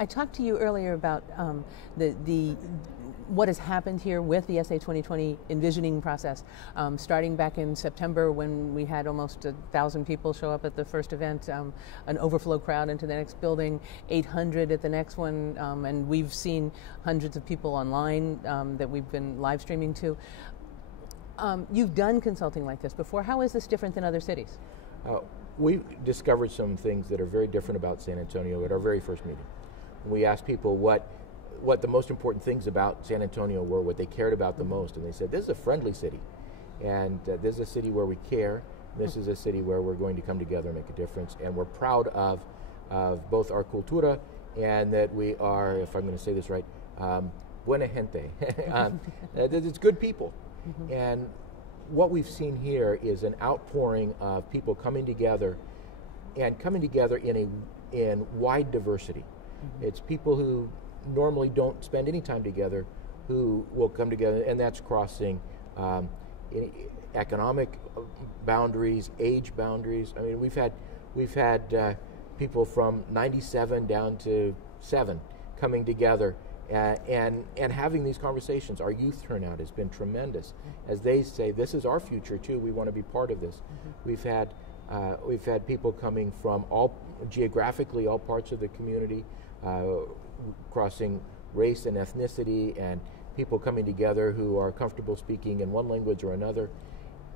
I talked to you earlier about what has happened here with the SA 2020 envisioning process, starting back in September when we had almost 1,000 people show up at the first event, an overflow crowd into the next building, 800 at the next one, and we've seen hundreds of people online that we've been live streaming to. You've done consulting like this before. How is this different than other cities? We discovered some things that are very different about San Antonio at our very first meeting. We asked people what the most important things about San Antonio were, what they cared about the most, and they said, this is a friendly city, and this is a city where we care, this is a city where we're going to come together and make a difference, and we're proud of both our cultura and that we are, if I'm going to say this right, buena gente. It's good people. Mm-hmm. And what we've seen here is an outpouring of people coming together, and coming together in wide diversity. Mm-hmm. It's people who normally don't spend any time together who will come together, and that's crossing economic boundaries, age boundaries. I mean, we've had people from 97 down to 7 coming together and having these conversations. Our youth turnout has been tremendous, as they say, this is our future too, we want to be part of this. Mm-hmm. We've had people coming from geographically all parts of the community, crossing race and ethnicity, and people coming together who are comfortable speaking in one language or another,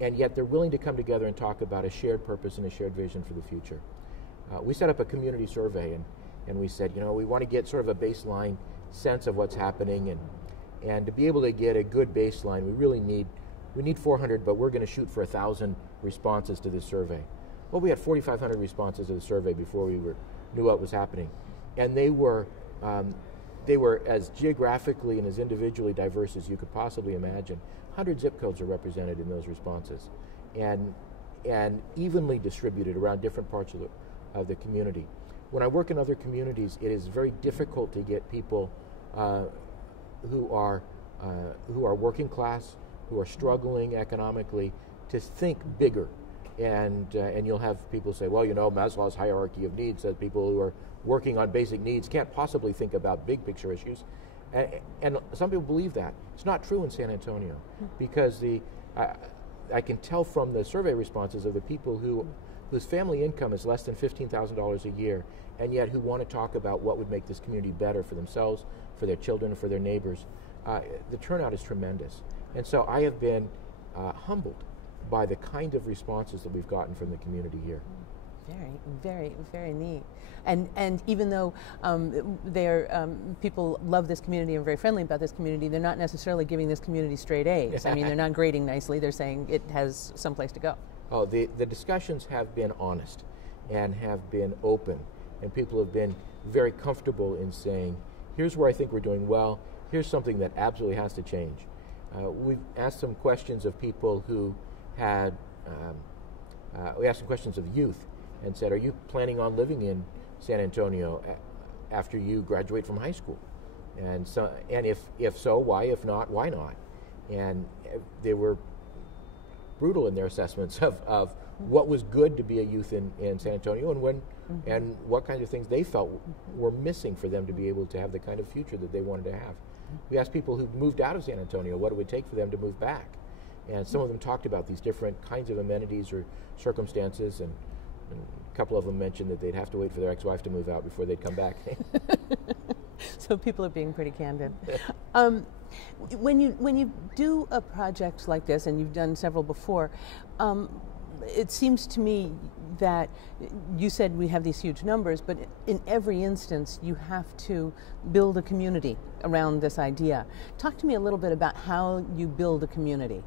and yet they're willing to come together and talk about a shared purpose and a shared vision for the future. We set up a community survey, and we said, we want to get sort of a baseline sense of what's happening, and to be able to get a good baseline, we need 400, but we're going to shoot for 1,000 responses to this survey. Well, we had 4,500 responses to the survey before we knew what was happening, and they were as geographically and as individually diverse as you could possibly imagine. 100 zip codes are represented in those responses, and evenly distributed around different parts of the community. When I work in other communities, it is very difficult to get people who are working class, who are struggling economically, to think bigger. And you'll have people say, well, Maslow's hierarchy of needs says people who are working on basic needs can't possibly think about big picture issues. And some people believe that. It's not true in San Antonio, because I can tell from the survey responses of the people whose family income is less than $15,000 a year, and yet who want to talk about what would make this community better for themselves, for their children, for their neighbors. The turnout is tremendous. And so I have been humbled by the kind of responses that we've gotten from the community here. Very, very, very neat. And even though people love this community and are very friendly about this community, they're not necessarily giving this community straight A's. I mean, they're not grading nicely. They're saying it has some place to go. Oh, the discussions have been honest and have been open, and people have been very comfortable in saying, here's where I think we're doing well, here's something that absolutely has to change. We've asked some questions of people who had, we asked some questions of youth and said, are you planning on living in San Antonio after you graduate from high school? And if so, why? If not, why not? And they were brutal in their assessments of what was good to be a youth in San Antonio, and what kind of things they felt were missing for them to be able to have the kind of future that they wanted to have. We asked people who moved out of San Antonio what it would take for them to move back, and some of them talked about these different kinds of amenities or circumstances, and a couple of them mentioned that they'd have to wait for their ex-wife to move out before they'd come back. So people are being pretty candid. When you do a project like this, and you've done several before, it seems to me that you said we have these huge numbers, but in every instance you have to build a community around this idea. Talk to me a little bit about how you build a community.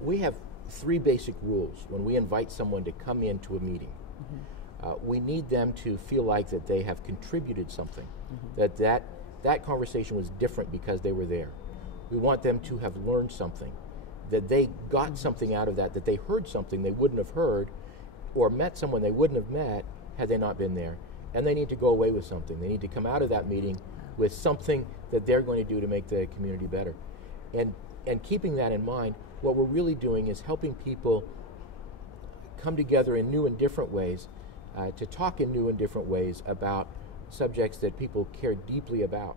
We have 3 basic rules when we invite someone to come into a meeting. Mm-hmm. We need them to feel like that they have contributed something, mm-hmm. that conversation was different because they were there. We want them to have learned something, that they got something out of that they heard something they wouldn't have heard, or met someone they wouldn't have met had they not been there. And they need to go away with something. They need to come out of that meeting with something that they're going to do to make the community better. And keeping that in mind, what we're really doing is helping people come together in new and different ways, to talk in new and different ways about subjects that people care deeply about.